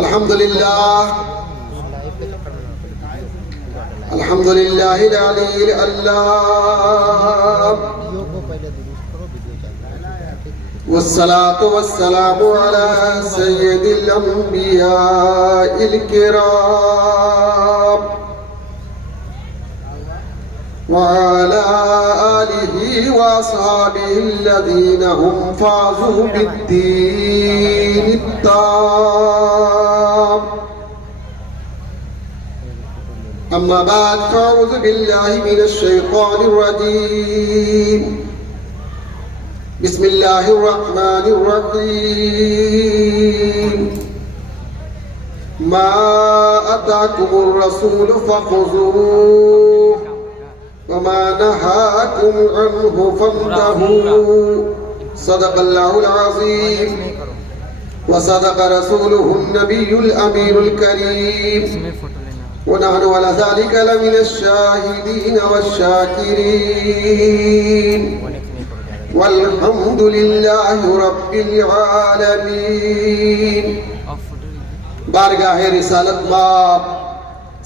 अल्हम्दुलिल्लाह अल्हम्दुलिल्लाहिल अलील अल्लाह वस्सलातु वस्सलामु अला सय्यिदिल अंबियाइल किराम व अला आलिहि व अस्हाबिहिल्लज़ीना हुम फाज़ू बिद्दीनित ताम अम्मा बाद फ़अऊज़ु बिल्लाहि मिनश शैतानिर रजीम बिस्मिल्लाहिर रहमानिर रहीम मा अताकुमुर रसूल फ़ख़ुज़ूहु व मा नहाकुम अन्हु फ़ंतहू सदक़ल्लाहुल अज़ीम व सदक़ रसूलुहुन नबियुल अमीनुल करीम व नहनु अला ज़ालिका लमिनश शाहिदीन वश्शाकिरीन वल्हम्दुलिल्लाहि रब्बिल आलमीन। बारगाहे रिसालत माब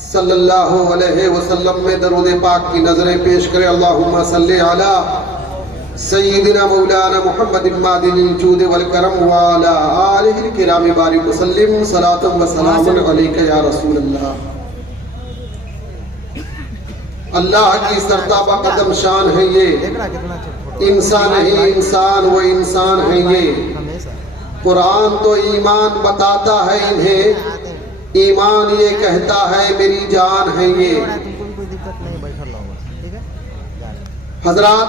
सल्लल्लाहु अलैहि वसल्लम में दरूद पाक की नजरें पेश करें। अल्लाहुम्मा सल्ली अला सय्यिदिना मौलाना मुहम्मदिन मादिनिल जूद वल करम व अला आलिहिल किराम बारिक वसल्लिम सलातम व सलामुन अलैका या रसूल अल्लाह। अल्लाह की सरताबा कदम शान है ये, इंसान ही इंसान वो इंसान है ये। कुरान तो ईमान बताता है इन्हें, ईमान ये कहता है मेरी जान है ये। हजरात,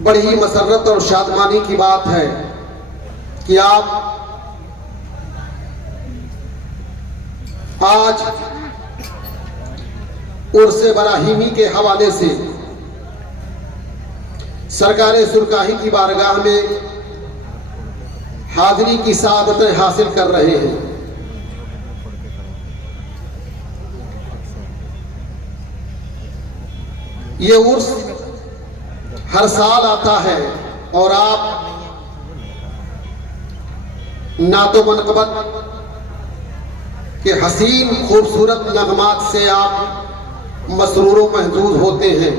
बड़ी मसरत और शादमानी की बात है कि आप आज उर्से बराहीमी के हवाले से सरकारे सुरकाही की बारगाह में हाजिरी की सादतें हासिल कर रहे हैं। ये उर्स हर साल आता है और आप नातो मनकबत के हसीन खूबसूरत नगमात से आप मसरूर व महजूज होते हैं।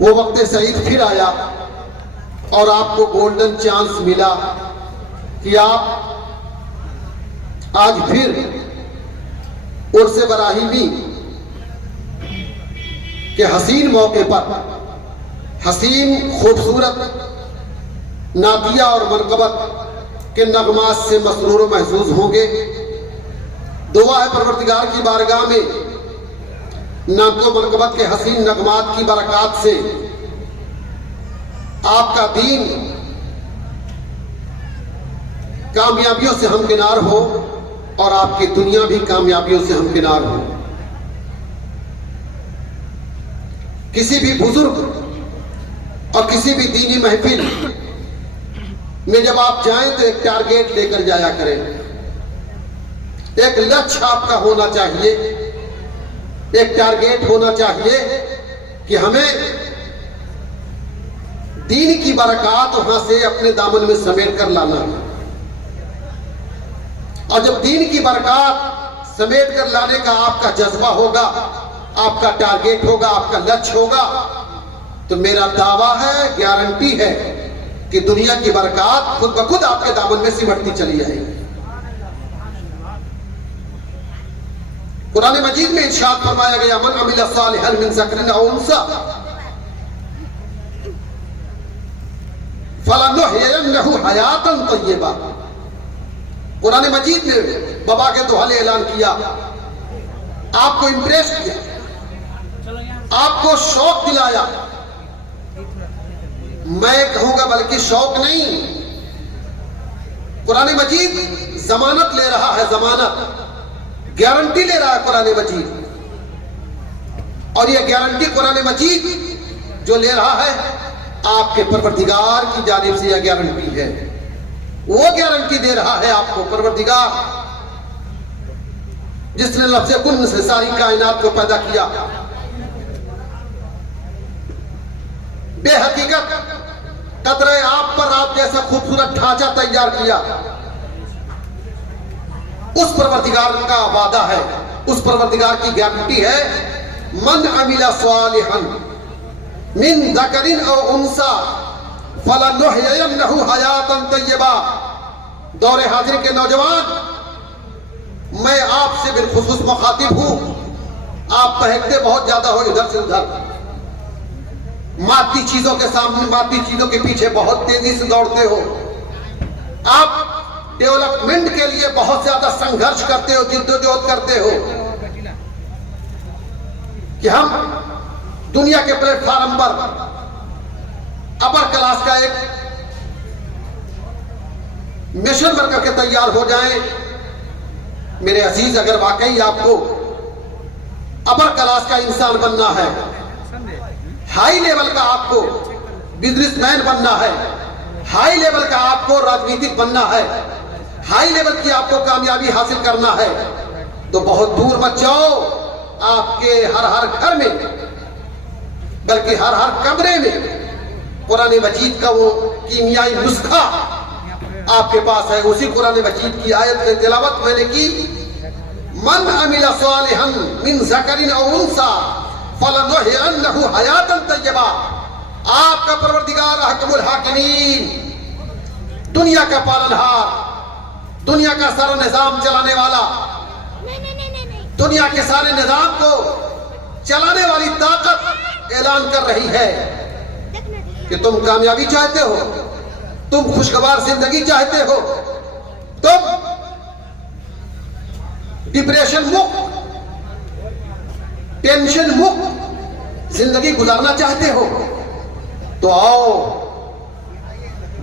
वो वक्त सईद फिर आया और आपको गोल्डन चांस मिला कि आप आज फिर उर्से बराहीमी के हसीन मौके पर हसीन खूबसूरत नातिया और मनकबत के नगमात से मसरूर व महजूज होंगे। दुआ है परवरदिगार की बारगाह में नातो मनकबत के हसीन नगमात की बरकत से आपका दीन कामयाबियों से हमकिनार हो और आपकी दुनिया भी कामयाबियों से हमकिनार हो। किसी भी बुजुर्ग और किसी भी दीनी महफिल में जब आप जाएं तो एक टारगेट लेकर जाया करें, एक लक्ष्य आपका होना चाहिए, एक टारगेट होना चाहिए कि हमें दीन की बरकत वहां से अपने दामन में समेट कर लाना है। और जब दीन की बरकत समेट कर लाने का आपका जज्बा होगा, आपका टारगेट होगा, आपका लक्ष्य होगा, तो मेरा दावा है, गारंटी है कि दुनिया की बरकत खुद ब खुद आपके दामन में सिमटती चली जाएगी। कुरान मजीद में इरशाद फरमाया गया, मन अमिल सालिहन मिन ज़करिन औ उन्सा फलनुहयिन्नहु हयातन तय्यबा। कुरान मजीद में बाबा के दुहाले ऐलान किया, आपको इंप्रेस किया, आपको शौक दिलाया। मैं कहूंगा बल्कि शौक नहीं, कुरान मजीद जमानत ले रहा है, जमानत गारंटी ले रहा है कुरान मजीद। और यह गारंटी कुरान मजीद जो ले रहा है आपके परवरदिगार की जानिब से यह गारंटी है। वो गारंटी दे रहा है आपको परवरदिगार जिसने लफ्ज़ कुन से सारी कायनात को पैदा किया। बेहकीकत कदरे आप पर आप जैसा खूबसूरत ढांचा तैयार किया। उस परवरदिगार का वादा है, उस परवरदिगार की गारंटी है, मन अमिला सालिहन मिन ज़करिन औ उन्सा फलनुहयिन्नहु हयातन तय्यबा। दौरे हाजिर के नौजवान, मैं आपसे बिलखुसूस मुखातिब हूं। आप बहकते बहुत ज्यादा हो इधर से उधर, मादी चीजों के सामने, मादी चीजों के पीछे बहुत तेजी से दौड़ते हो। आप डेवलपमेंट के लिए बहुत ज्यादा संघर्ष करते हो, जिद्दोजहद करते हो कि हम दुनिया के प्लेटफॉर्म पर अपर क्लास का एक मिशन बनकर के तैयार हो जाएं। मेरे अजीज, अगर वाकई आपको अपर क्लास का इंसान बनना है, हाई लेवल का आपको बिजनेसमैन बनना है, हाई लेवल का आपको राजनीतिक बनना है, हाई लेवल की आपको कामयाबी हासिल करना है, तो बहुत दूर मत जाओ। आपके हर हर घर में, बल्कि हर हर कमरे में कुरान मजीद का वो कीमियाई नुस्खा आपके पास है। उसी कुरान मजीद की आयत की तिलावत मैंने की, मन अमिला सालिहन मिन ज़करिन औ उन्सा फलनुहयिन्नहु हयातन तय्यबा। आपका परवरदिगार हकमुल हाकिमीन, दुनिया का पालनहार, दुनिया का सारा निजाम चलाने वाला, दुनिया के सारे निजाम को चलाने वाली ताकत ऐलान कर रही है कि तुम कामयाबी चाहते हो, तुम खुशगवार जिंदगी चाहते हो, तुम डिप्रेशन मुक्त, टेंशन मुक्त जिंदगी गुजारना चाहते हो, तो आओ,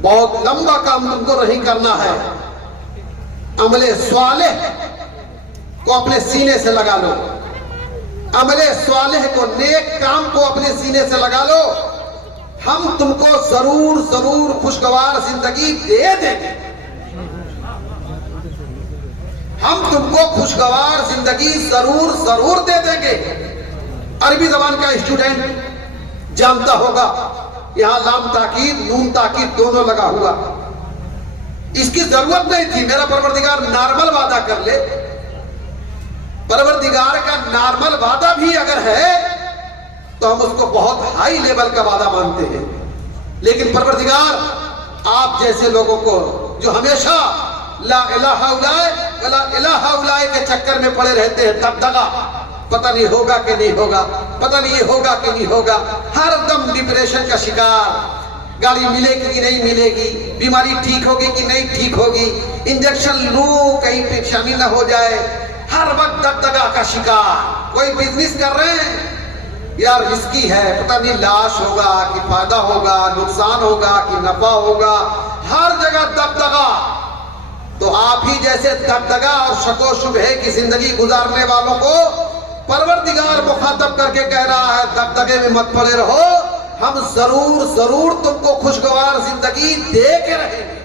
बहुत लंबा काम तुमको नहीं करना है। अमले स्वालेह को अपने सीने से लगा लो, अमले स्वालेह को, नेक काम को अपने सीने से लगा लो। हम तुमको जरूर जरूर खुशगवार जिंदगी दे देंगे, हम तुमको खुशगवार जिंदगी जरूर जरूर दे देंगे। अरबी जबान का स्टूडेंट जानता होगा, यहां लाम ताकीद नून ताकीद दोनों लगा हुआ। इसकी जरूरत नहीं थी, मेरा परवरदिगार नॉर्मल वादा कर ले। परवरदिगार का नॉर्मल वादा भी अगर है तो हम उसको बहुत हाई लेवल का वादा मानते हैं, लेकिन परवरदिगार आप जैसे लोगों को जो हमेशा ला इलाहा इल्लल्लाह के चक्कर में पड़े रहते हैं, दबदबा, पता नहीं होगा कि नहीं होगा, पता नहीं ये होगा कि नहीं होगा, हर दम डिप्रेशन का शिकार, गाड़ी मिलेगी कि नहीं मिलेगी, बीमारी ठीक होगी कि नहीं ठीक होगी, इंजेक्शन लूं कहीं परेशानी ना हो जाए, हर वक्त दबदबा का शिकार। कोई बिजनेस कर रहे हैं, यार रिस्की है, पता नहीं लाश होगा कि फायदा होगा, नुकसान होगा कि नफा होगा, हर जगह दबदबा। तो आप ही जैसे दबदबा और शको शुबहे की जिंदगी गुजारने वालों को परवरदिगार मुखातब करके कह रहा है, दबदबे में मत पड़े रहो, हम जरूर जरूर तुमको खुशगवार जिंदगी दे के रहेंगे,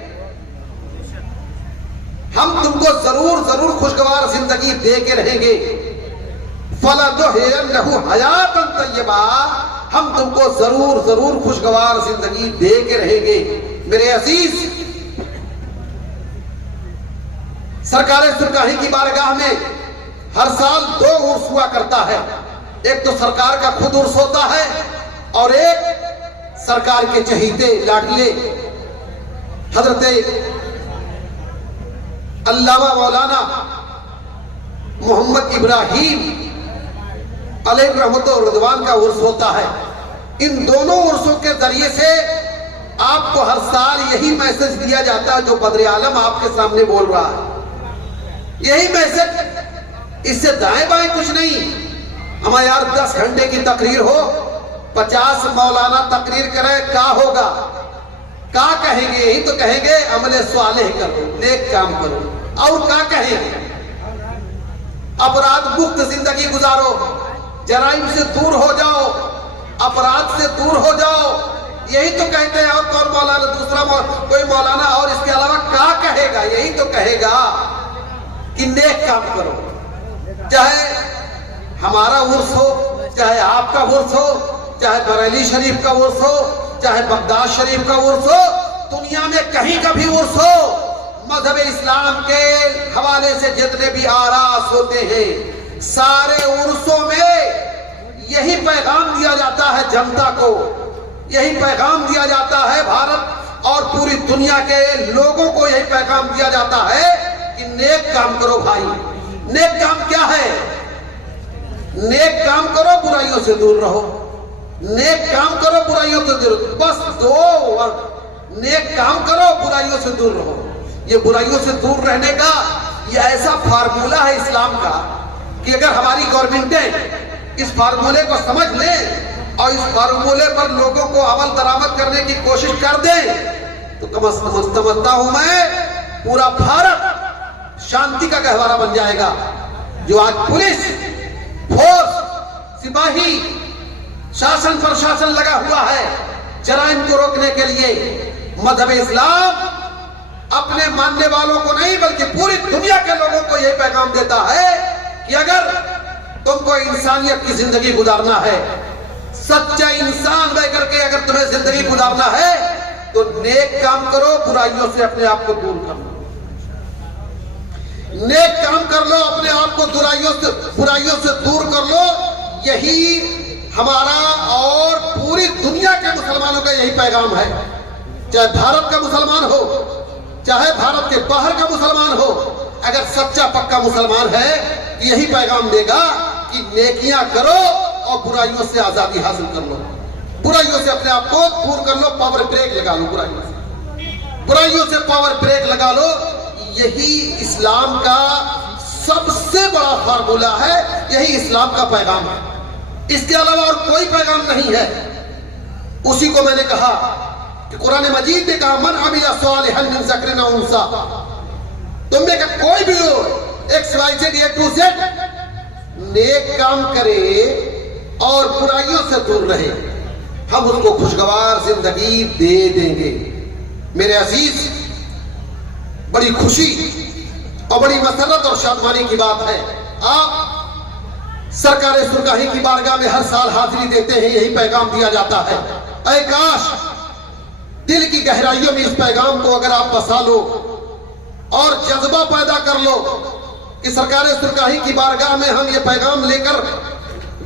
हम तुमको जरूर जरूर खुशगवार जिंदगी दे के रहेंगे। फलनुहयिन्नहु हयातन तय्यबा, हम तुमको जरूर जरूर खुशगवार जिंदगी दे के रहेंगे। मेरे अजीज, सरकार सुरगाही की बारगाह में हर साल 2 उर्स हुआ करता है। एक तो सरकार का खुद उर्स होता है और एक सरकार के चहीते लाडले हजरत अल्लामा मौलाना मोहम्मद इब्राहिम अलैहि रहमतो रिदवान का उर्स होता है। इन दोनों उर्सों के जरिए से आपको हर साल यही मैसेज दिया जाता है जो बदर आलम आपके सामने बोल रहा है, यही मैसेज, इससे दाएं बाएं कुछ नहीं। हमारे यार 10 घंटे की तकरीर हो, 50 मौलाना तकरीर करें, क्या होगा, क्या कहेंगे? यही तो कहेंगे अमले स्वालेह करो, नेक काम करो, और क्या कहेंगे? अपराध मुक्त जिंदगी गुजारो, जराइम से दूर हो जाओ, अपराध से दूर हो जाओ, यही तो कहते हैं। और कौन मौलाना, दूसरा कोई मौलाना और इसके अलावा क्या कहेगा? यही तो कहेगा कि नेक काम करो। चाहे हमारा उर्स हो, चाहे आपका उर्स हो, चाहे बरेली शरीफ का उर्स हो, चाहे बगदाद शरीफ का उर्स हो, दुनिया में कहीं का भी उर्स हो, मजहब इस्लाम के हवाले से जितने भी आरास होते हैं, सारे उर्सों में यही पैगाम दिया जाता है जनता को, यही पैगाम दिया जाता है भारत और पूरी दुनिया के लोगों को यही पैगाम दिया जाता है कि नेक काम करो भाई। नेक काम क्या है? नेक काम करो, बुराइयों से दूर रहो। नेक काम करो, बुराइयों से दूर, बस दो, नेक काम करो, बुराइयों से दूर रहो। ये बुराइयों से दूर रहने का ये ऐसा फार्मूला है इस्लाम का कि अगर हमारी गवर्नमेंटें इस फार्मूले को समझ लें और इस फार्मूले पर लोगों को अमल दरामद करने की कोशिश कर दें तो समझता हूं मैं पूरा भारत शांति का गहवारा बन जाएगा। जो आज पुलिस फोर्स, सिपाही, शासन प्रशासन लगा हुआ है जराइम को रोकने के लिए, मजहब इस्लाम अपने मानने वालों को नहीं बल्कि पूरी दुनिया के लोगों को यह पैगाम देता है कि अगर तुमको इंसानियत की जिंदगी गुजारना है, सच्चा इंसान रह करके अगर तुम्हें जिंदगी गुजारना है तो नेक काम करो, बुराइयों से अपने आप को दूर कर लो। नेक काम कर लो, अपने आप को बुराइयों से दूर कर लो। यही हमारा और पूरी दुनिया के मुसलमानों का यही पैगाम है। चाहे भारत का मुसलमान हो, चाहे भारत के बाहर का मुसलमान हो, अगर सच्चा पक्का मुसलमान है यही पैगाम देगा कि नेकियां करो और बुराइयों से आजादी हासिल कर लो, बुराइयों से अपने आप को दूर कर लो, पावर ब्रेक लगा लो, बुराइयों से पावर ब्रेक लगा लो। यही इस्लाम का सबसे बड़ा फार्मूला है, यही इस्लाम का पैगाम है। इसके अलावा और कोई पैगाम नहीं है। उसी को मैंने कहा कि कुरान मजीद ने कहा मन अमिला सालिहन मिन ज़करिन औ उन्सा, तुम में का कोई भी हो XYZ A to Z नेक काम करे और बुराइयों से दूर रहे, हम उसको खुशगवार जिंदगी दे देंगे। मेरे अजीज, बड़ी खुशी और बड़ी मसरत और शादमानी की बात है, आप सरकार सुरगाही की बारगाह में हर साल हाजिरी देते हैं, यही पैगाम दिया जाता है। ऐ काश दिल की गहराइयों में इस पैगाम को अगर आप बसा लो और जज्बा पैदा कर लो कि सरकार सुरगाही की बारगाह में हम ये पैगाम लेकर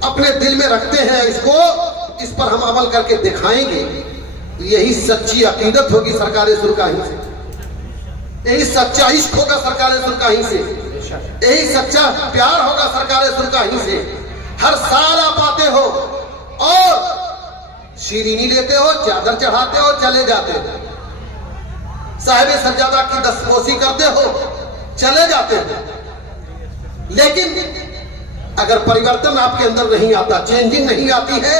अपने दिल में रखते हैं, इस पर हम अमल करके दिखाएंगे, तो यही सच्ची अकीदत होगी सरकार सुरगाही से, यही सच्चा इश्क होगा सरकार सुरगाही से, यही सच्चा प्यार होगा सरकार सुरगाही से। हर साल आप आते हो और शीरीनी लेते हो, चादर चढ़ाते हो, चले जाते हो, साहिब सज्जादा की दस्तबोसी करते हो, चले जाते हो। लेकिन अगर परिवर्तन आपके अंदर नहीं आता, चेंजिंग नहीं आती है,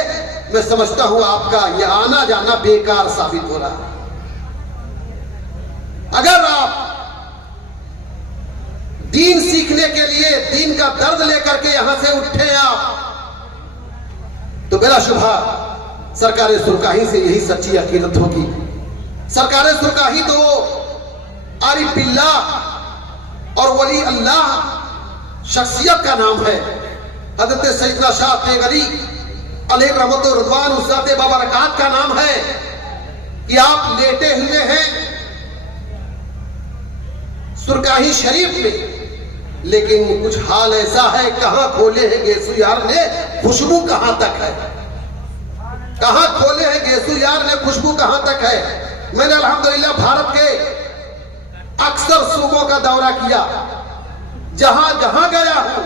मैं समझता हूं आपका यह आना जाना बेकार साबित हो रहा है। अगर आप दीन सीखने के लिए दीन का दर्द लेकर के यहां से उठे आप, तो बेला शुभा सरकार सुरगाही से यही सच्ची अकीदत होगी। सरकार सुरगाही तो आरिफ बिल्लाह और वली अल्लाह शख्सियत का नाम है। हजरत सैयदना शाह तेगरी अलैहि रहमत व रिज़वान उस्ताद बाबरकात का नाम है कि आप लेटे हुए हैं सुरगाही शरीफ में, लेकिन कुछ हाल ऐसा है, कहां खोले हैं गेसू यार ने, खुशबू कहां तक है, कहां खोले हैं गेसू यार ने, खुशबू कहां तक है। मैंने अल्हम्दुलिल्लाह भारत के अक्सर सूबों का दौरा किया, जहां जहां गया हूं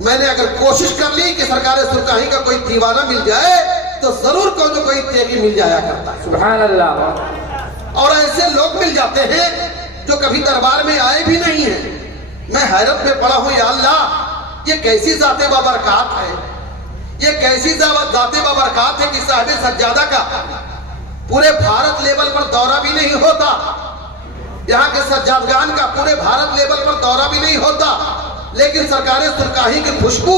मैंने अगर कोशिश कर ली कि सरकार सुरगाही का कोई दीवाना मिल जाए तो जरूर कोई तेगी मिल जाया करता है। सुभान अल्लाह। और ऐसे लोग मिल जाते हैं जो कभी दरबार में आए भी नहीं है। मैं हैरत में पड़ा हूं, या अल्लाह ये कैसी ज़ाते बाबरकात है, ये कैसी ज़ाते बाबरकात है कि साहिब सज्जादा का पूरे भारत लेवल पर दौरा भी नहीं होता, यहाँ के सज्जादगान का पूरे भारत लेवल पर दौरा भी नहीं होता, लेकिन सरकार सुरगाही की खुशबू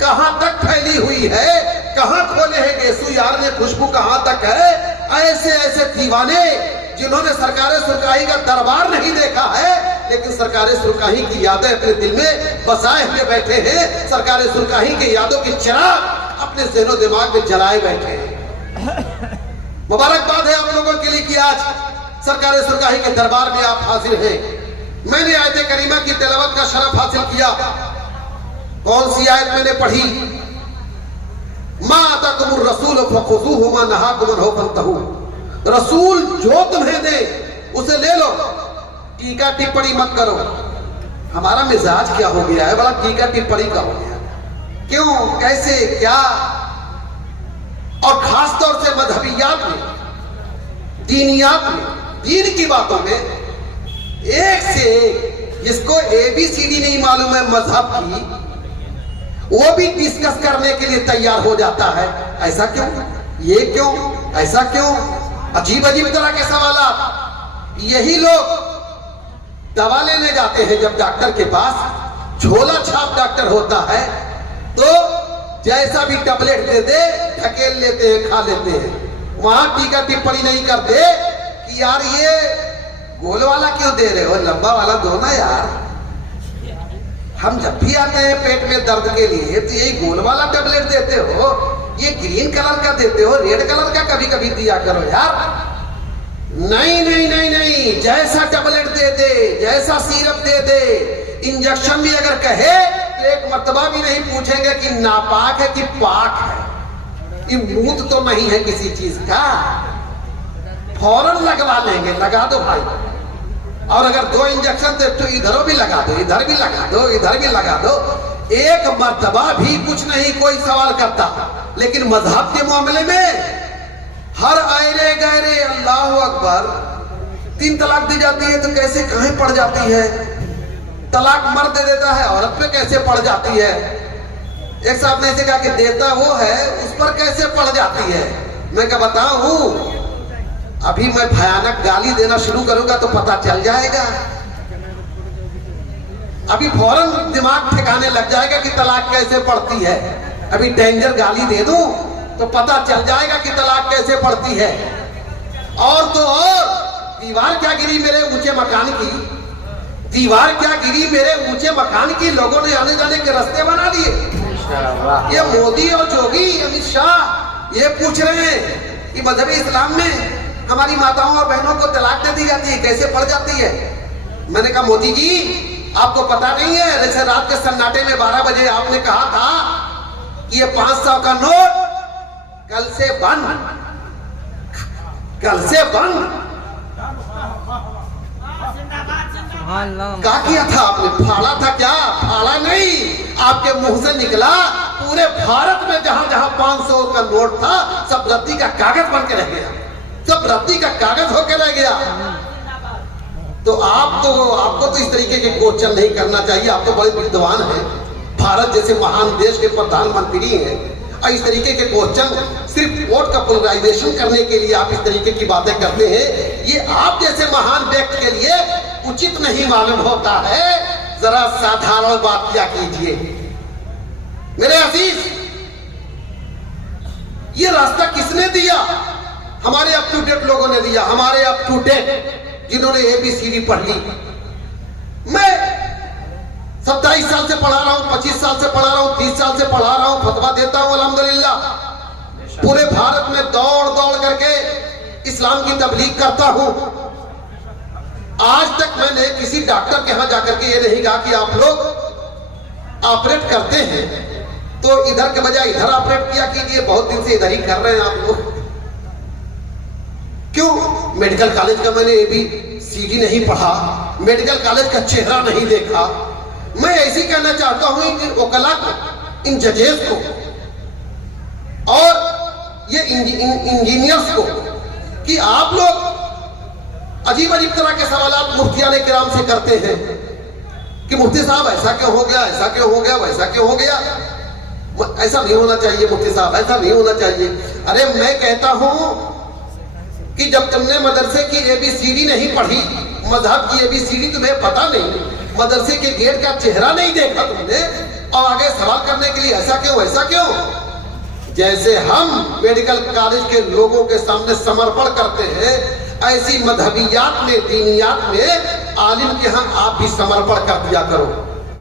कहां तक फैली हुई है, कहां खोले हैं गेसू यार ने, खुशबू कहां तक है। ऐसे ऐसे दीवाने जिन्होंने सरकार सुरगाही का दरबार नहीं देखा है, लेकिन सरकार सुरगाही की यादें अपने दिल में बसाए हुए बैठे हैं, सरकार सुरगाही की यादों के चिराग अपने ज़हनो दिमाग में जलाए बैठे हैं। मुबारकबाद है आप लोगों के लिए कि आज सरकार सुरगाही के दरबार में आप हाजिर हैं। मैंने आयत करीमा की तिलावत का शरफ हासिल किया। कौन सी आयत मैंने पढ़ी? मा अताकुमुर रसूल फखुज़ूहु मा नहाकुम अन्हु फंतहू। रसूल जो तुम्हें दे उसे ले लो, टीका टिप्पणी मत करो। हमारा मिजाज क्या हो गया है, बड़ा टीका टिप्पणी का हो गया। क्यों, कैसे, क्या? और खास तौर से मजहबियात में, दीनियात में, दीन की बातों में एक से एक जिसको ABCD नहीं मालूम है मजहब की, वो भी डिस्कस करने के लिए तैयार हो जाता है। ऐसा क्यों, ये क्यों, ऐसा क्यों? अजीब अजीब तरह के सवाल। यही लोग दवा लेने जाते हैं जब डॉक्टर के पास, झोला छाप डॉक्टर होता है, तो जैसा भी टैबलेट दे दे ढकेल लेते हैं, खा लेते हैं। वहां टीका टिप्पणी नहीं करते कि यार ये गोल वाला क्यों दे रहे हो, लंबा वाला दो ना यार। हम जब भी आते हैं पेट में दर्द के लिए तो यही गोल वाला टैबलेट देते हो, ये ग्रीन कलर का देते हो, रेड कलर का कभी कभी दिया करो यार। नहीं नहीं नहीं नहीं, जैसा टैबलेट दे दे, जैसा सिरप दे दे, इंजेक्शन भी अगर कहे तो एक मर्तबा भी नहीं पूछेंगे कि नापाक है कि पाक है, ये मूत तो नहीं है किसी चीज का, फौरन लगवा लेंगे। लगा दो भाई, और अगर 2 इंजेक्शन दे तो इधर भी लगा दो, इधर भी लगा दो, इधर भी लगा दो। एक मर्तबा भी कुछ नहीं कोई सवाल करता। लेकिन मजहब के मामले में हर आयरे गहरे अल्लाह अकबर 3 तलाक दी जाती है तो कैसे कहीं पड़ जाती है? तलाक मर्द दे देता है, औरत पे कैसे पड़ जाती है? एक साहब ने ऐसे कहा कि देता वो है, उस पर कैसे पड़ जाती है? मैं क्या बताऊं, अभी मैं भयानक गाली देना शुरू करूंगा तो पता चल जाएगा। अभी फौरन दिमाग ठिकाने लग जाएगा कि तलाक कैसे पड़ती है। अभी डेंजर गाली दे दूं तो पता चल जाएगा कि तलाक कैसे पड़ती है। और तो और, दीवार क्या गिरी मेरे ऊंचे मकान की, दीवार क्या गिरी मेरे ऊंचे मकान की, लोगों ने आने जाने के रास्ते बना दिए। ये मोदी और जोगी अमित शाह ये पूछ रहे हैं कि मजहब इस्लाम में हमारी माताओं और बहनों को तलाक दे दी जाती है, कैसे पड़ जाती है? मैंने कहा मोदी जी आपको पता नहीं है, जैसे रात के सन्नाटे में 12 बजे आपने कहा था कि ये 500 का नोट कल से बंद, कल से बंद। क्या किया था आपने? फाड़ा था क्या? फाड़ा नहीं, आपके मुंह से निकला पूरे भारत में जहां जहां 500 का नोट था सब रद्दी का कागज बन के रह गया, सब रद्दी का कागज होकर रह गया। तो आपको तो इस तरीके के क्वेश्चन नहीं करना चाहिए। आप तो बड़े विद्वान हैं, भारत जैसे महान देश के प्रधानमंत्री हैं, और इस तरीके के क्वेश्चन सिर्फ वोट का पोलराइजेशन करने के लिए आप इस तरीके की बातें करते हैं, ये आप जैसे महान व्यक्ति के लिए उचित नहीं मालूम होता है। जरा साधारण बात क्या कीजिए मेरे अजीज। ये रास्ता किसने दिया? हमारे अप टू डेट लोगों ने दिया, हमारे अप टू डेट जिन्होंने ABCD पढ़ ली। मैं 27 साल से पढ़ा रहा हूं, 25 साल से पढ़ा रहा हूं, 30 साल से पढ़ा रहा हूं, फतवा देता हूं अल्हम्दुलिल्लाह। पूरे भारत में दौड़ दौड़ करके इस्लाम की तबलीग करता हूं। आज तक मैंने किसी डॉक्टर के यहां जाकर के ये नहीं कहा कि आप लोग ऑपरेट करते हैं तो इधर के बजाय इधर ऑपरेट किया कीजिए, बहुत दिन से इधर ही कर रहे हैं आप लोग। क्यों? मेडिकल कॉलेज का मैंने ABCD नहीं पढ़ा, मेडिकल कॉलेज का चेहरा नहीं देखा। मैं ऐसी कहना चाहता हूं कि वकला को, इन जजेस को और ये इंजीनियर्स को कि आप लोग अजीब अजीब तरह के सवाल मुफ्तियाने किराम से करते हैं कि मुफ्ती साहब ऐसा क्यों हो गया, ऐसा क्यों हो गया, वैसा क्यों हो गया। ऐसा नहीं होना चाहिए मुफ्ती साहब, ऐसा नहीं होना चाहिए। अरे मैं कहता हूं कि जब तुमने मदरसे की ABCD नहीं पढ़ी, मजहब की ABCD तुम्हें पता नहीं, मदरसे के गेट का चेहरा नहीं देखा तुमने, और आगे सवाल करने के लिए ऐसा क्यों, ऐसा क्यों। जैसे हम मेडिकल कॉलेज के लोगों के सामने समर्पण करते हैं, ऐसी मजहबियात में, दीनियात में आलिम के यहाँ आप भी समर्पण कर दिया करो।